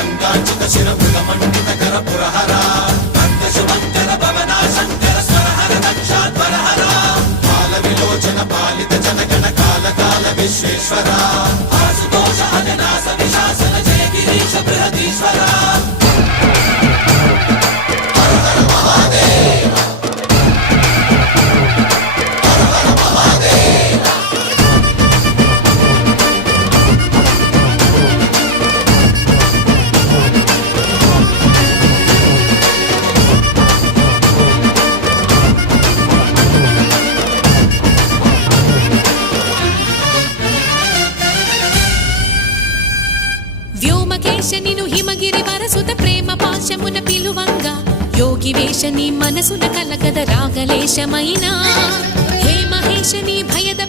గంగాచిత శిర మృగమండిత కర పురహర భక్త శుభంకర భవనా శంకర స్వరహర దక్షాధ్వరహర బాల విలోచన పాలిత జనగణ కాల కాల విశ్వేశ్వర ఆశుతోష అజనాస విశాసన జయ గిరీశ బృహదీశ్వర హర హర మహాదేవ హర హర మహాదేవ వ్యోమకేశనిను హిమగిరి వరసుత ప్రేమ పాశమున పిలువంగా యోగి వేషని మనసున కలగద రాగలేశమైనా హే మహేశని భయద